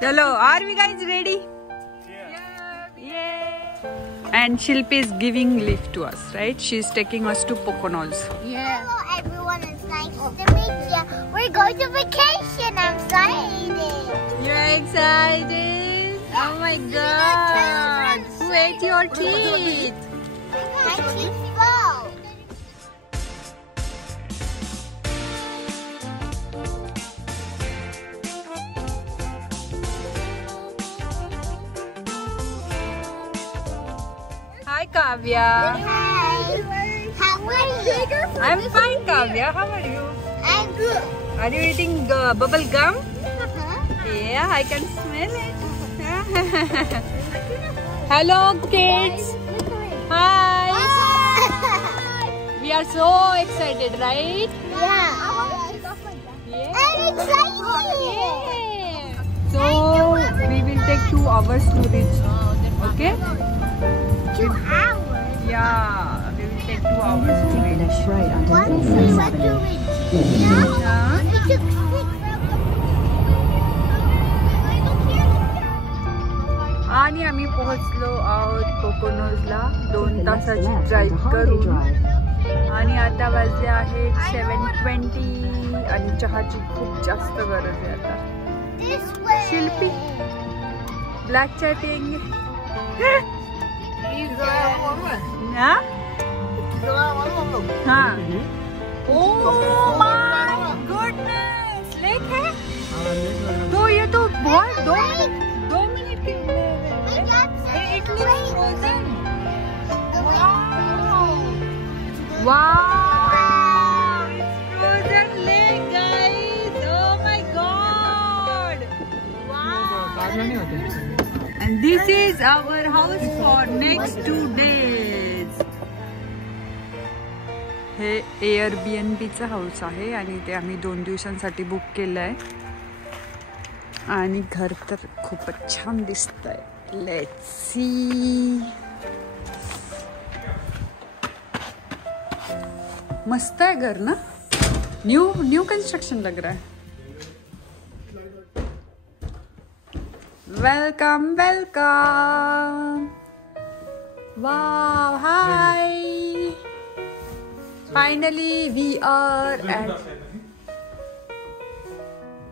Chalo, are we guys ready? Yeah. And Shilpi is giving lift to us, right? She's taking us to Pocono's. Yeah. Hello everyone, it's nice to meet you. We're going to vacation. I'm excited. You're excited? Oh my god. Who ate your teeth? My teeth fall. Hi Kavya. Hi. How are you? I'm fine Kavya. How are you? I'm good. Are you eating bubble gum? Yeah, I can smell it. Hello kids. Hi. We are so excited, right? Yeah. Yeah. I'm excited. Yeah. So we will take 2 hours to reach. Okay? 2 hours. Yeah, we will take 2 hours to reach. Once we went to Yeah. we took 6 hours. आणि आम्ही पोहोचलो आहोत पोकोनोजला 2 तासाची drive करून आणि आता वाजले आहेत 7:20 आणि चहाची खूप जास्त गरज आहे आता. शिल्पी ब्लॅक चॅटिंग हाँ ओह माय गुडनेस लेक है तो ये तो बहुत 2 मिनट के Italy frozen wow frozen lake guys oh my God wow and this is our house for next 2 days. हे एअरबीएनबीचा हाऊस आहे आणि ते आम्ही 2 दिवसांसाठी बुक केलंय आणि घर तर खूपच छान दिसतंय. Let's see. मस्त आहे घर ना. न्यू कंस्ट्रक्शन लग रहा है. Welcome welcome. Wow hi. Finally, we are at.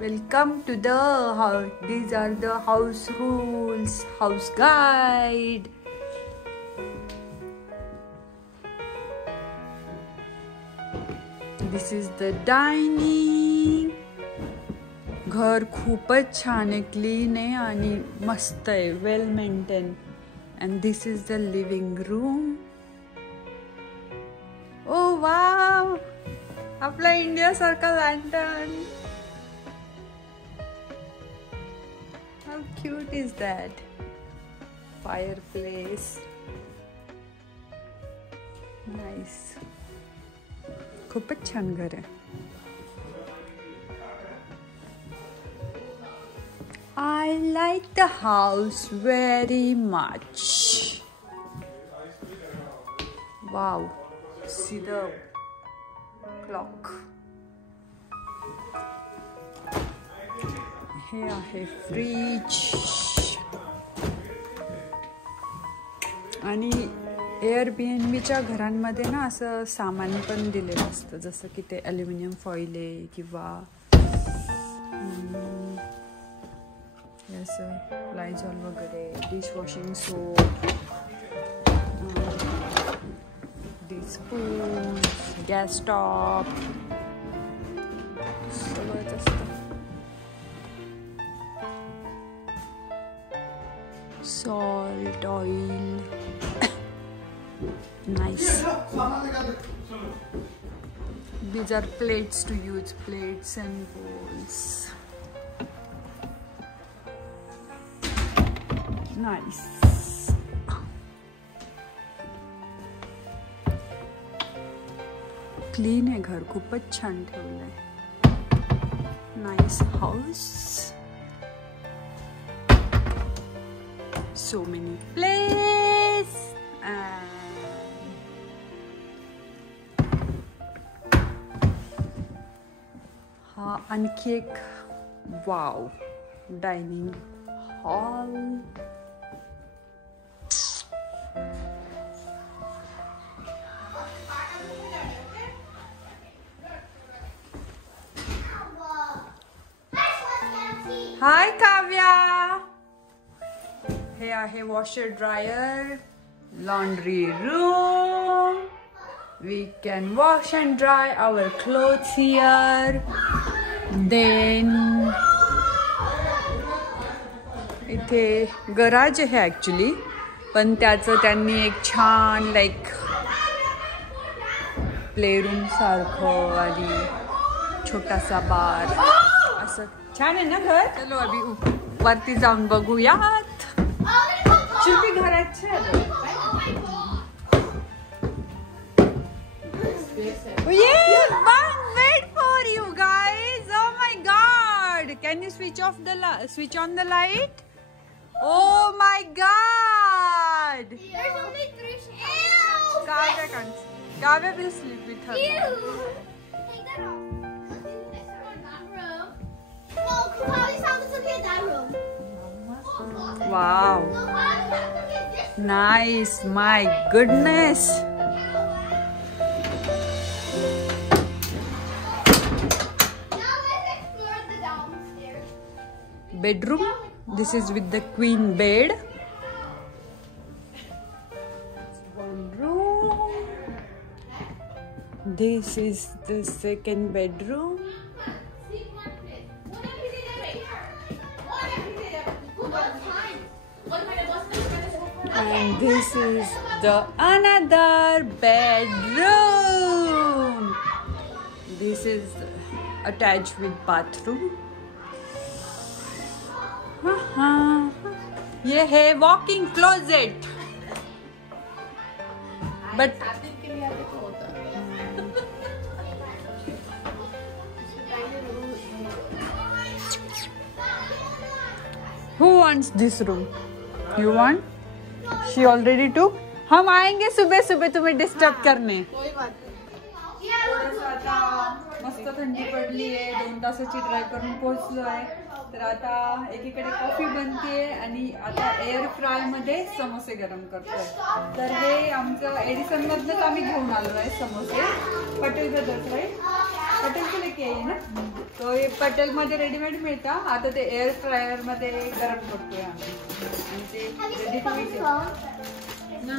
Welcome to the house. These are the house rules, house guide. This is the dining. घर खूपच छान आहे, क्लीन आहे आणि मस्त आहे, well maintain. And this is the living room. Oh wow! आपला India सारखा lantern. How cute is that? Fireplace. Nice. खूपच छान घर आहे. I like the house very much. Wow. See the clock. Here आहे फ्रीज आणि एअरबीएनबीच्या घरांमध्ये ना असं सामान पण दिलेलं असतं, जसं की ते ॲल्युमिनियम फॉईल आहे किंवा असं लायझॉल वगैरे, dishwashing soap, spoon, gas stop सगळंच असतं. Salt, oil. Nice. These are plates to use, plates and bowls. Nice. Clean आहे घर, खूपच छान ठेवलंय. Nice house. So many places. हा आणखी एक वाव डाइनिंग हॉल। हाय काव्या, हे आहे washer dryer, laundry room. We can wash and dry our clothes here. Then इथे गराज आहे ॲक्च्युली, पण त्याचं त्यांनी एक छान लाईक प्लेरूम सारखं आणि छोटासा बार असं छान आहे ना घर. चलो अभी वरती जाऊन बघूयात. शिल्पी घरात wait for you guys. Oh my god, can you switch on the light? Oh my god, There's only 3 shelves. Kavya will sleep with her. Take that off. That room. No, Kavya's house is in that room. Wow, No, Kavya's house is in this. nice, my goodness. Now let's explore the downstairs. Bedroom. This is with the queen bed. One room. This is the second bedroom. And this is the another bedroom. This is attached with bathroom. ये है walking closet. But who wants this room? You want? She already took. हम आएंगे सुबह सुबह तुम्हें disturb करने. मस्त थंडी पडली आहे, 2 तासाची ड्राईव्ह करून पोहोचलो आहे. तर आता एकीकडे कॉफी बनतेय आणि आता एअर फ्राय मध्ये समोसे गरम करतोय. तर हे आमचं एडिसन मधनच आम्ही घेऊन आलो आहे समोसे. पटेल ब्रदर्स आहे, पटेलचे लेके आहे ना, तो हे पटेल मध्ये रेडीमेड मिळतं. आता ते एअर फ्रायर मध्ये गरम करतोय आम्ही आणि ते रेडी टू ईट ना.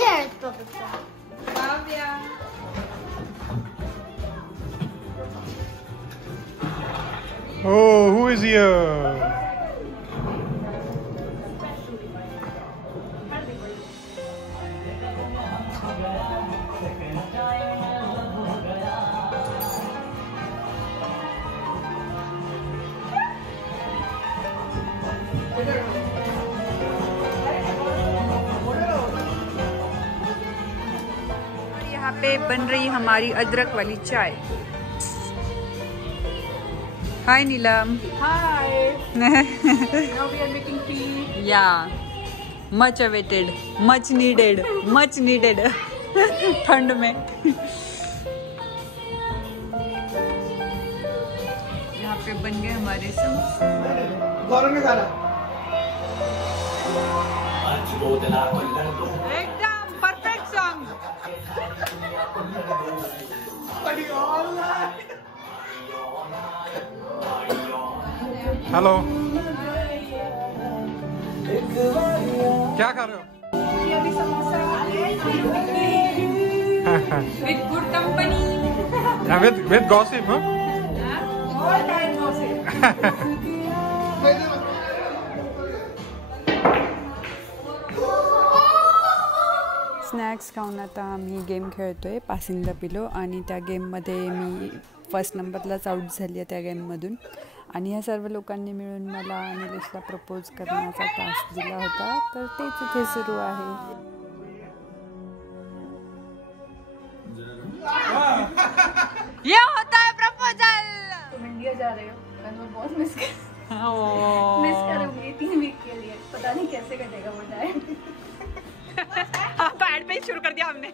There's perfect spot. Kavya. Oh, who is here? यहाँ पे बन रही हमारी अदरक वाली चाय. हाय नीलम. Hi. Now we are making tea. या मच अवेटेड, मच नीडेड ठंड में. यहाँ पे बन गए हमारे समोसे. एकदम परफेक्ट सॉन्ग. हेलो, क्या कर रहे हो? अभी samosa with good company. with gossip, huh? all time gossip. Snacks खाऊन आता आम्ही गेम खेळतोय पासिंग द पिलो. आणि त्या गेममध्ये मी फर्स्ट नंबरलाच आऊट झाली आहे त्या गेममधून. आणि ह्या सर्व लोकांनी मिळून मला निलेशला प्रपोज करण्याचा टास्क दिला होता. तर तेच इथे सुरू आहे. ये होता है प्रपोजल. तुम इंडिया जा रहे हो, मैं तो बहुत मिस करूंगी 3 वीक के लिए. पता नहीं कैसे कटेगा वो टाइम. तो एड पे ही शुरू कर दिया हमने।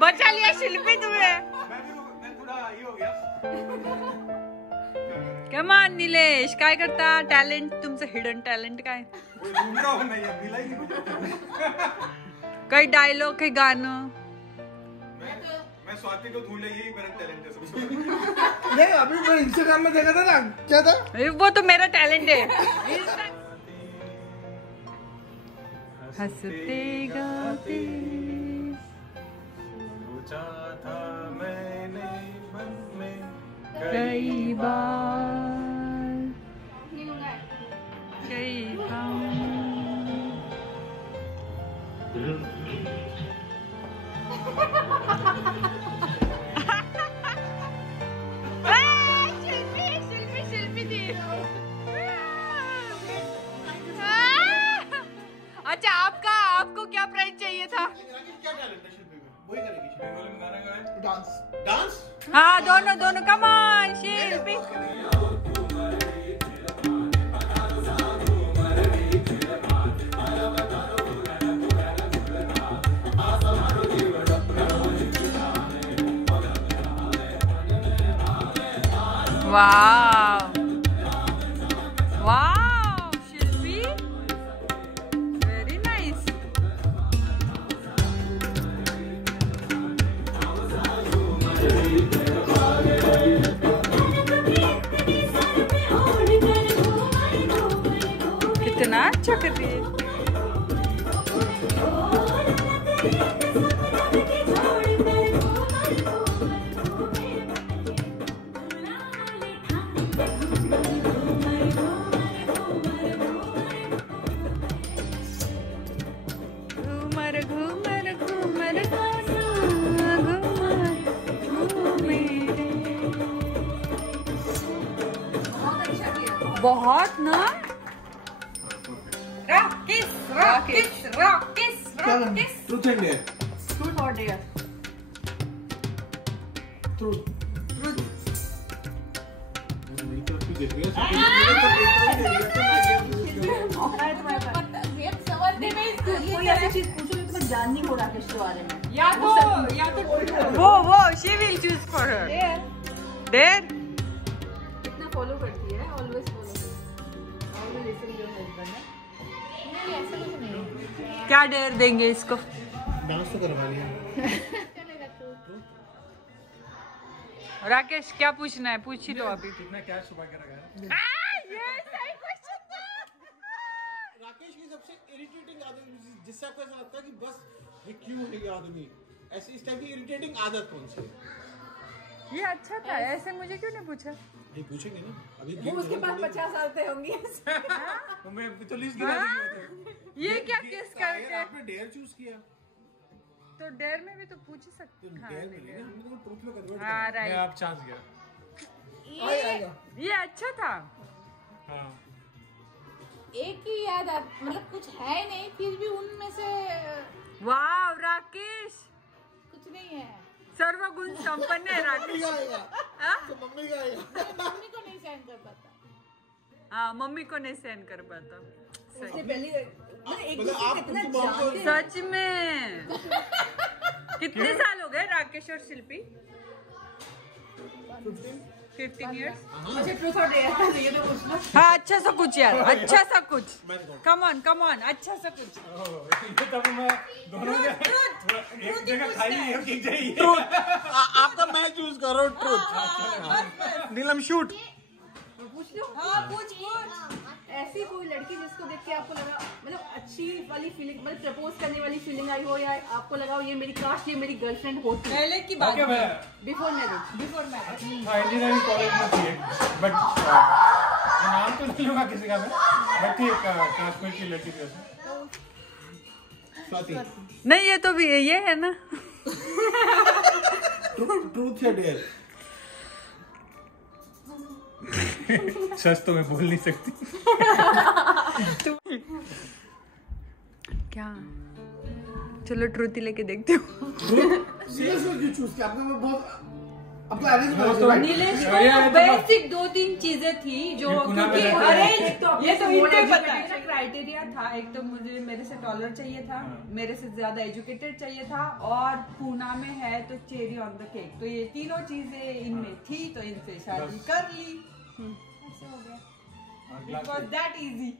बचा लिया शिल्पी तुम्हें। कम ऑन निलेश, काय करता? टॅलेंट तुमचं हिडन टॅलेंट काय? काही डायलॉग, काही गाणं? मैं स्वाति को ढूंढ यही मेरा टैलेंट है सबसे। नहीं अभी मैं इंस्टाग्राम में देखा था ना, क्या था? वो तो मेरा टैलेंट है। हंसते गाते सोचा था मैंने मन में कई बार, कई बार। शिल्पी थी। अच्छा, आपको क्या प्राइज चाहिए था? क्या टैलेंट है शिल्पी में? वही करेगी शिल्पी। में गाना गाया। डांस डांस हाँ, दोनों come on Shilpi. Wow wow Shilpi, very nice. कितना अच्छा कर रही है। बहुत ना। Rakesh Rakesh Rakesh Rakesh. Truth and dare. Truth और डेयर। ट्रूथ कोई ऐसी चीज पूछो जो तुम्हें जाननी हो राकेश के बारे में। या तो वो she will choose for her. Dare. कितना फॉलो करती है, always follow, always listen your husband है। नहीं ऐसा कुछ नहीं। क्या डेयर देंगे इसको? डांस तो करवा लिया। राकेश क्या पूछना है? पूछ ही लो अभी। कितना क्या छुपा के रखा है? ये सही क्वेश्चन था। राकेश की सबसे इरिटेटिंग आदत जिससे आपको ऐसा लगता है कि बस ये क्यों है ये आदमी, ऐसी इस टाइप की इरिटेटिंग आदत कौन सी है? ये अच्छा था, ऐसे मुझे क्यों नहीं पूछा? ये पूछेंगे ना अभी। वो उसके पास 50 साल से होंगी। मैं तो लिस्ट गिरा दी थी। ये क्या किस करके? आपने डेयर चूज किया तो डेयर में भी तो पूछ ही सकते तो हैं। डेयर मिलेगा, हमने तो ट्रूथ में कन्वर्ट हाँ मैं राइट, आप चांस गया। आएगा। ये अच्छा था। हाँ। एक ही याद मतलब कुछ है नहीं, फिर भी उनमें से वाह राकेश, कुछ नहीं है। सर्वगुण संपन्न है राकेश। हाँ? तो मम्मी का आएगा। मम्मी को नहीं सहन कर पाता। हाँ, मम्मी को नहीं सहन कर पाता। उससे सही। पहले एक मतलब आप कितना उनकी मॉम को जानते हैं। सच में। कितने साल हो गए राकेश और शिल्पी? 15 years। अच्छा ट्रूथ और डेयर ये तो पूछ लो। हाँ, अच्छा सा कुछ यार, अच्छा सा कुछ। कम ऑन, अच्छा सा कुछ। ये तब मैं दोनों एक जगह खाली है कि चाहिए। ट्रूथ आपका मैं चूज करो। ट्रूथ नीलम शूट। पूछ लो। हाँ पूछ। ऐसी कोई लड़की जिसको देख के आपको लगा मतलब अच्छी वाली फीलिंग, मतलब प्रपोज करने वाली फीलिंग आई हो, या आपको लगा हो ये मेरी काश ये मेरी गर्लफ्रेंड होती। पहले की बात। Before marriage. इंजीनियरिंग कॉलेज में थी, बट नाम तो नहीं लूंगा किसी का मैं, बट थी एक क्लासमेट की लड़की थी। स्वाति। नहीं, ये तो भी ये है ना। ट्रूथ या डेयर? सच तो मैं बोल नहीं सकती। क्या? चलो ट्रुथी लेके देखती हूँ। सीरियसली चूज किया आपने? बहुत आपका अरेंज नीलेश को बेसिक 2-3 चीजें थी जो क्योंकि अरेंज ये तो इनको पता है। क्राइटेरिया था, एक तो मुझे मेरे से डॉलर चाहिए था, मेरे से ज्यादा एजुकेटेड चाहिए था, और पूना में है तो चेरी ऑन द केक। तो ये तीनों चीजें इनमें थी, तो इनसे शादी कर ली। ऐसे हो गया। It was that easy.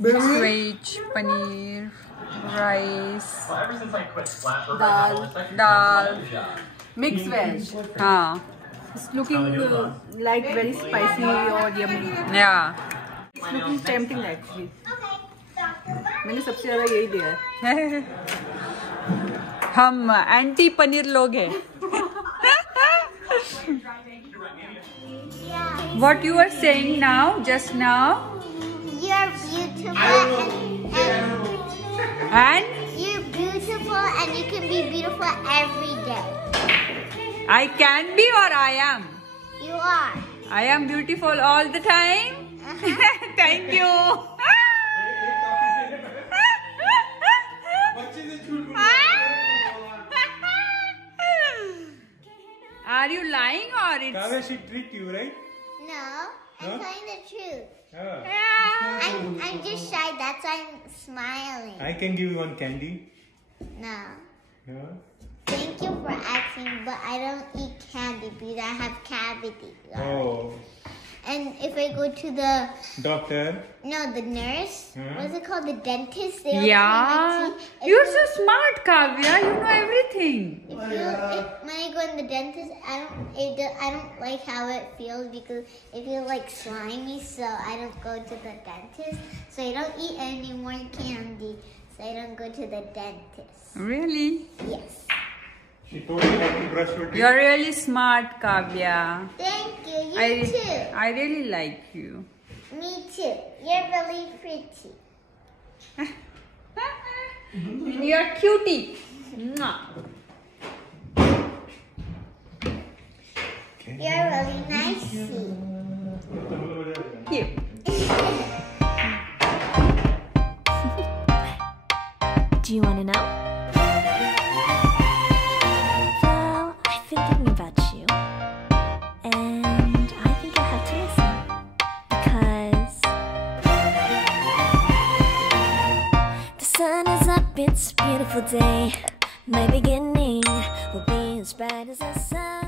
Sweet, paneer, rice, dal, Mixed veg. हाँ, It's looking like very spicy or yummy. yeah. It's looking tempting actually. मैंने सबसे ज्यादा यही दिया है। हम एंटी पनीर लोग हैं। What you are saying now, just now? You're beautiful And you're beautiful and you can be beautiful every day. I can be or I am? You are. I am beautiful all the time? Thank you. Are you lying or it's... Kavya, she tricked you, right? No, I'm telling the truth. Yeah. I'm just shy, that's why I'm smiling. I can give you one candy. No. Yeah. Thank you for asking, but I don't eat candy because I have cavity. Oh. And if I go to the Doctor. the nurse, what's it called? The dentist. They Yeah. clean my teeth. You're so smart, Kavya. You know everything. When I go in the dentist, I don't like how it feels because it feels like slimy, so I don't go to the dentist. So I don't eat any more candy. So I don't go to the dentist. Really? Yes. She told you how to brush your teeth. You're really smart, Kavya. Thank you. You too. I really like you. Me too. You're really pretty. And you're cutie. Mwah. You're really nice. Here. Do you want to know? Well, I've been thinking about you, and I think you'll have to listen, because the sun is up, it's a beautiful day. My beginning will be as bright as the sun.